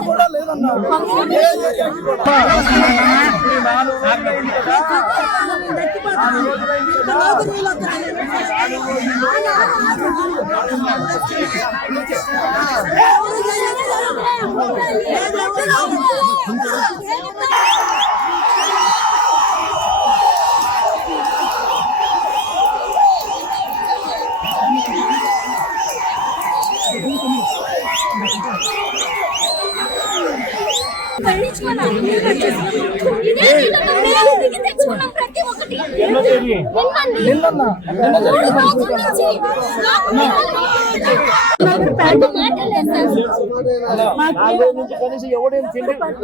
కూడా లేదన్నా ఆ రోజు 빨리 죽어라. 내가 죽어. 내가 죽어. 내가 죽어. ఎవడేం తిండి మళ్ళీ